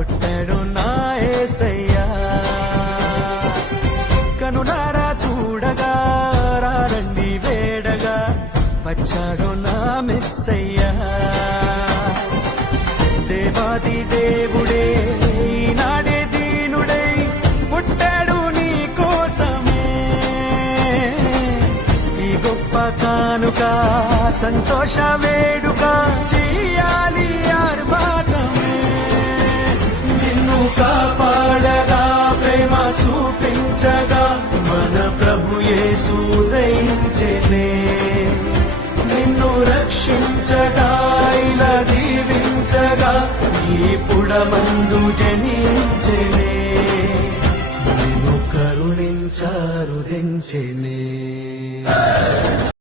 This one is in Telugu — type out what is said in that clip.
పుట్టాడు నా యేసయ్యా. కనులారా చూడగా రండి వేడగా వచ్చాడు నా మెస్సయ్యా. దేవాది దేవుడే ఈనాడే దీనుడై పుట్టాడు నీ కోసమే. ఈ గొప్ప కానుక సంతోష వేడుక చెయ్యాలి ఆర్భాటమే. నిన్ను కాపాడగా ప్రేమ చూపించగా మన ప్రభు యేసు ఉదయించెనే. నిన్ను రక్షించగా ఇలా దీవించగా ఈ పుడమందు జనించెనే. నిన్ను కరుణించారు దించెనే.